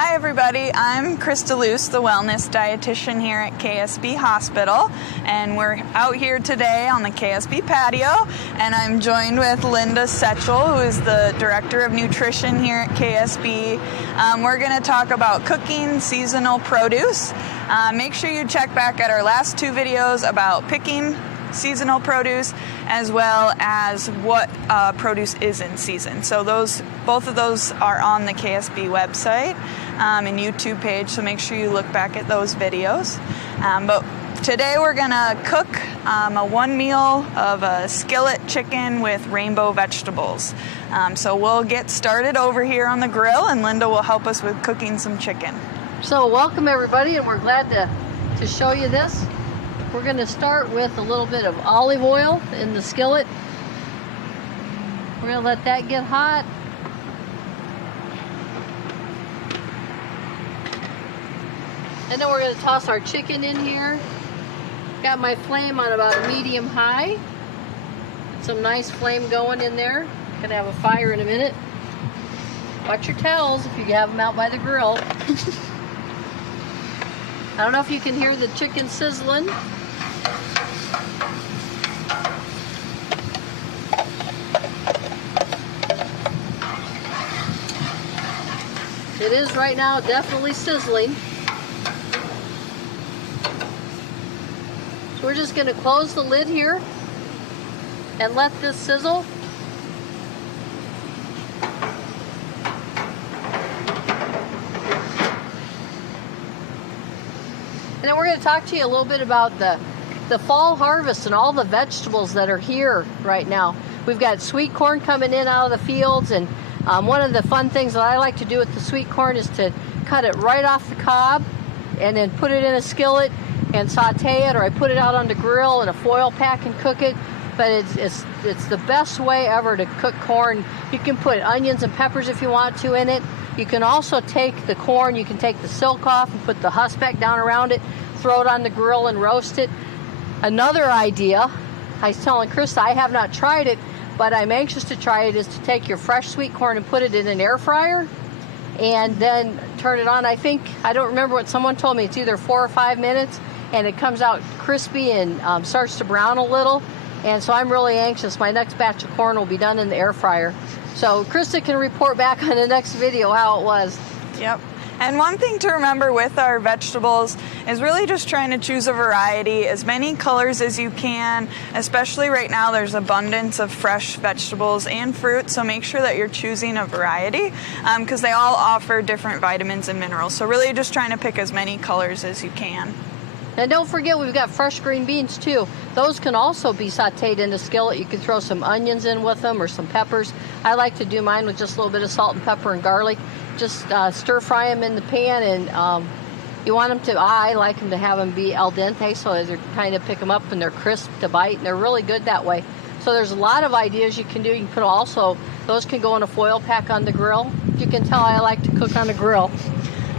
Hi everybody, I'm Krista Loos, the wellness dietitian here at KSB Hospital, and we're out here today on the KSB patio, and I'm joined with Linda Setchell, who is the Director of Nutrition here at KSB. We're going to talk about cooking seasonal produce. Make sure you check back at our last two videos about picking seasonal produce as well as what produce is in season. So both of those are on the KSB website and YouTube page, so make sure you look back at those videos. But today we're gonna cook one meal of a skillet chicken with rainbow vegetables. So we'll get started over here on the grill, and Linda will help us with cooking some chicken. So welcome everybody, and we're glad to show you this. We're going to start with a little bit of olive oil in the skillet. We're going to let that get hot. And then we're going to toss our chicken in here. Got my flame on about a medium high. Some nice flame going in there. Going to have a fire in a minute. Watch your towels if you have them out by the grill. I don't know if you can hear the chicken sizzling. It is right now definitely sizzling. So we're just going to close the lid here and let this sizzle. And then we're going to talk to you a little bit about the fall harvest and all the vegetables that are here right now. We've got sweet corn coming in out of the fields, and one of the fun things that I like to do with the sweet corn is to cut it right off the cob and then put it in a skillet and saute it, or I put it out on the grill in a foil pack and cook it. But it's the best way ever to cook corn. You can put onions and peppers if you want to in it. You can also take the corn, you can take the silk off and put the husk back down around it, throw it on the grill and roast it. Another idea, I was telling Krista, I have not tried it, but I'm anxious to try it, is to take your fresh sweet corn and put it in an air fryer and then turn it on. I don't remember what someone told me, it's either 4 or 5 minutes, and it comes out crispy and starts to brown a little. And so I'm really anxious. My next batch of corn will be done in the air fryer. So Krista can report back on the next video how it was. Yep. And one thing to remember with our vegetables is really just trying to choose a variety, as many colors as you can. Especially right now, there's abundance of fresh vegetables and fruit, so make sure that you're choosing a variety because they all offer different vitamins and minerals. So really just trying to pick as many colors as you can. And don't forget, we've got fresh green beans too. Those can also be sauteed in the skillet. You can throw some onions in with them or some peppers. I like to do mine with just a little bit of salt and pepper and garlic. Just stir fry them in the pan, and you want them to, I like them to have them be al dente, so as they're kind of pick them up and they're crisp to bite, and they're really good that way. So there's a lot of ideas you can do. You can put also, those can go in a foil pack on the grill. You can tell I like to cook on the grill.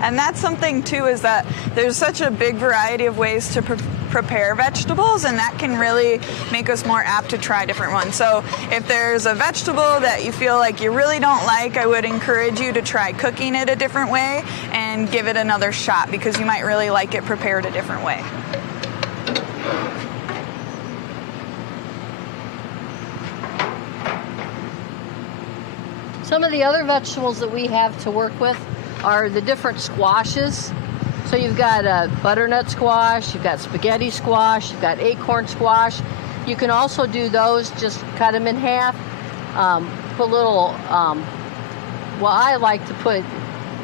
And that's something too, is that there's such a big variety of ways to prepare vegetables, and that can really make us more apt to try different ones. So if there's a vegetable that you feel like you really don't like, I would encourage you to try cooking it a different way and give it another shot, because you might really like it prepared a different way. Some of the other vegetables that we have to work with are the different squashes. So you've got a butternut squash, you've got spaghetti squash, you've got acorn squash. You can also do those, just cut them in half, put a little, well, I like to put,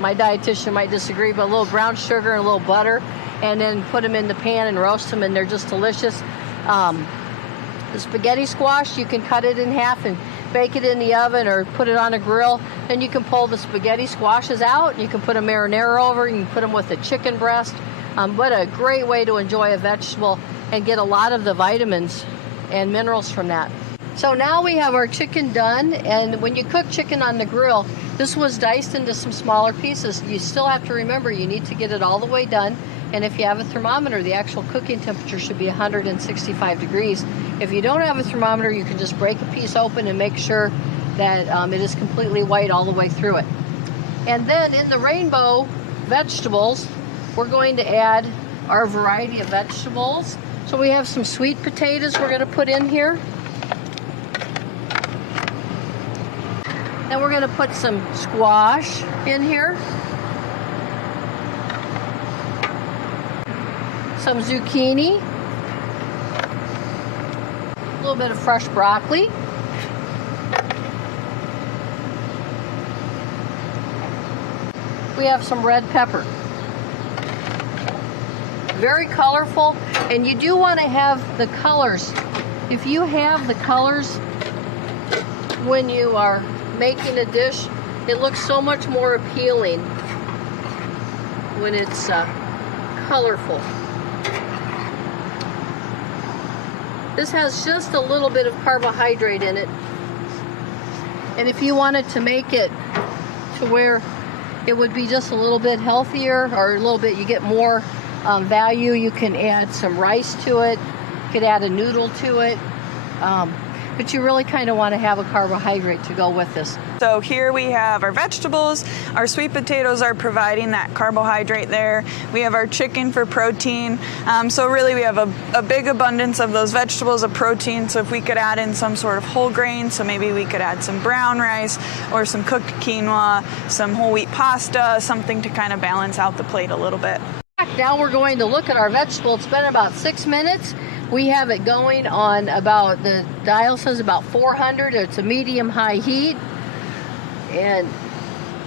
my dietitian might disagree, but a little brown sugar and a little butter, and then put them in the pan and roast them, and they're just delicious. The spaghetti squash, you can cut it in half and bake it in the oven or put it on a grill. Then you can pull the spaghetti squashes out. You can put a marinara over. You can put them with a chicken breast. What a great way to enjoy a vegetable and get a lot of the vitamins and minerals from that. So now we have our chicken done, and when you cook chicken on the grill, this was diced into some smaller pieces. You still have to remember you need to get it all the way done. And if you have a thermometer, the actual cooking temperature should be 165 degrees. If you don't have a thermometer, you can just break a piece open and make sure that it is completely white all the way through it. And then in the rainbow vegetables, we're going to add our variety of vegetables. So we have some sweet potatoes we're going to put in here. Then we're going to put some squash in here. Some zucchini. A little bit of fresh broccoli. We have some red pepper. Very colorful, and you do want to have the colors. If you have the colors when you are making a dish, it looks so much more appealing when it's colorful. This has just a little bit of carbohydrate in it, and if you wanted to make it to where it would be just a little bit healthier, or a little bit, you get more value, you can add some rice to it, you could add a noodle to it, but you really kind of want to have a carbohydrate to go with this. So here we have our vegetables, our sweet potatoes are providing that carbohydrate there. We have our chicken for protein. So really we have a big abundance of those vegetables of protein. So if we could add in some sort of whole grain, so maybe we could add some brown rice or some cooked quinoa, some whole wheat pasta, something to kind of balance out the plate a little bit. Now we're going to look at our vegetable. It's been about 6 minutes. We have it going on about, the dial says about 400. It's a medium-high heat. And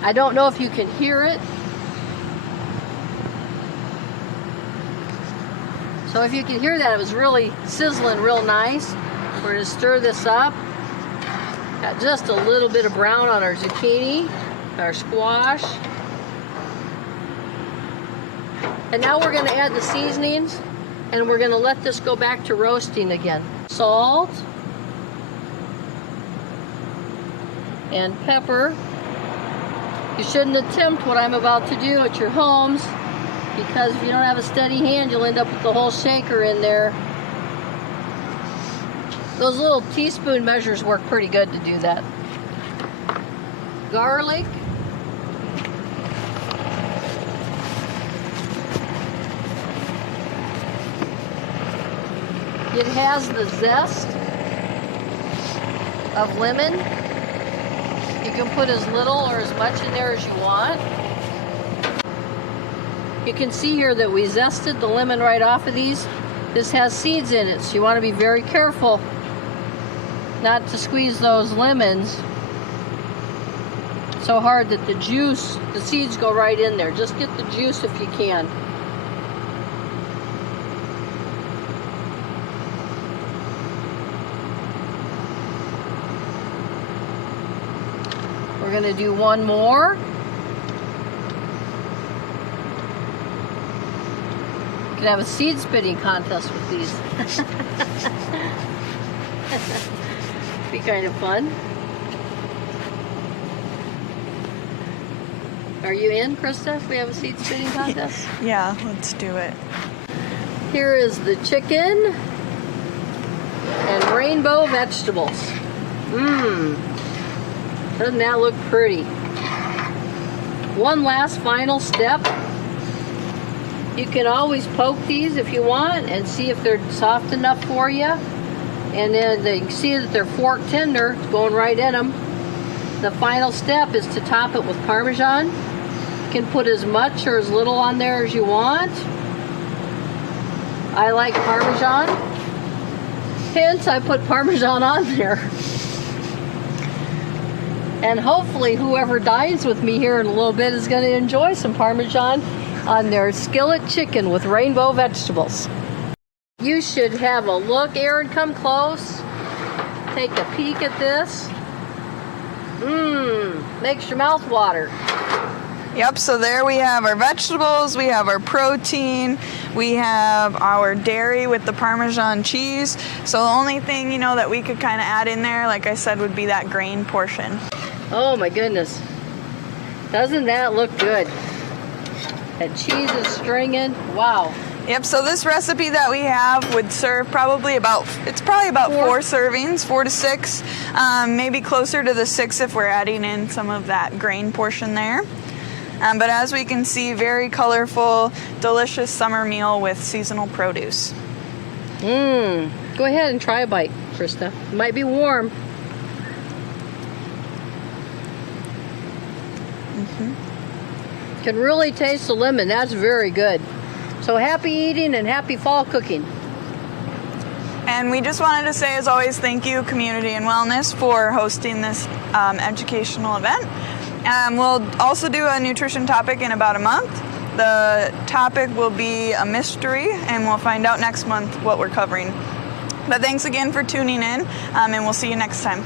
I don't know if you can hear it. So if you can hear that, it was really sizzling real nice. We're going to stir this up. Got just a little bit of brown on our zucchini, our squash. And now we're going to add the seasonings, and we're going to let this go back to roasting again. Salt and pepper. You shouldn't attempt what I'm about to do at your homes, because if you don't have a steady hand, you'll end up with the whole shaker in there. Those little teaspoon measures work pretty good to do that. Garlic. It has the zest of lemon. You can put as little or as much in there as you want. You can see here that we zested the lemon right off of these. This has seeds in it, so you want to be very careful not to squeeze those lemons so hard that the juice, the seeds go right in there. Just get the juice if you can. We're going to do one more. You can have a seed spitting contest with these. Be kind of fun. Are you in, Krista, if we have a seed spitting contest? Yeah, let's do it. Here is the chicken and rainbow vegetables. Doesn't that look pretty? One last final step. You can always poke these if you want and see if they're soft enough for you. And then you can see that they're fork tender. It's going right in them. The final step is to top it with Parmesan. You can put as much or as little on there as you want. I like Parmesan. Hence, I put Parmesan on there. And hopefully whoever dines with me here in a little bit is going to enjoy some Parmesan on their skillet chicken with rainbow vegetables. You should have a look. Aaron, come close. Take a peek at this. Makes your mouth water. Yep, so there we have our vegetables, we have our protein, we have our dairy with the Parmesan cheese. So the only thing, you know, that we could kind of add in there, like I said, would be that grain portion. Oh my goodness. Doesn't that look good? That cheese is stringing. Wow. Yep, so this recipe that we have would serve probably about, it's probably about four servings, 4 to 6, maybe closer to the 6 if we're adding in some of that grain portion there. But as we can see, very colorful, delicious summer meal with seasonal produce. Go ahead and try a bite, Krista. It might be warm. Can really taste the lemon. That's very good. So happy eating and happy fall cooking. And we just wanted to say, as always, thank you, Community and Wellness, for hosting this educational event. We'll also do a nutrition topic in about a month. The topic will be a mystery, and we'll find out next month what we're covering. But thanks again for tuning in, and we'll see you next time.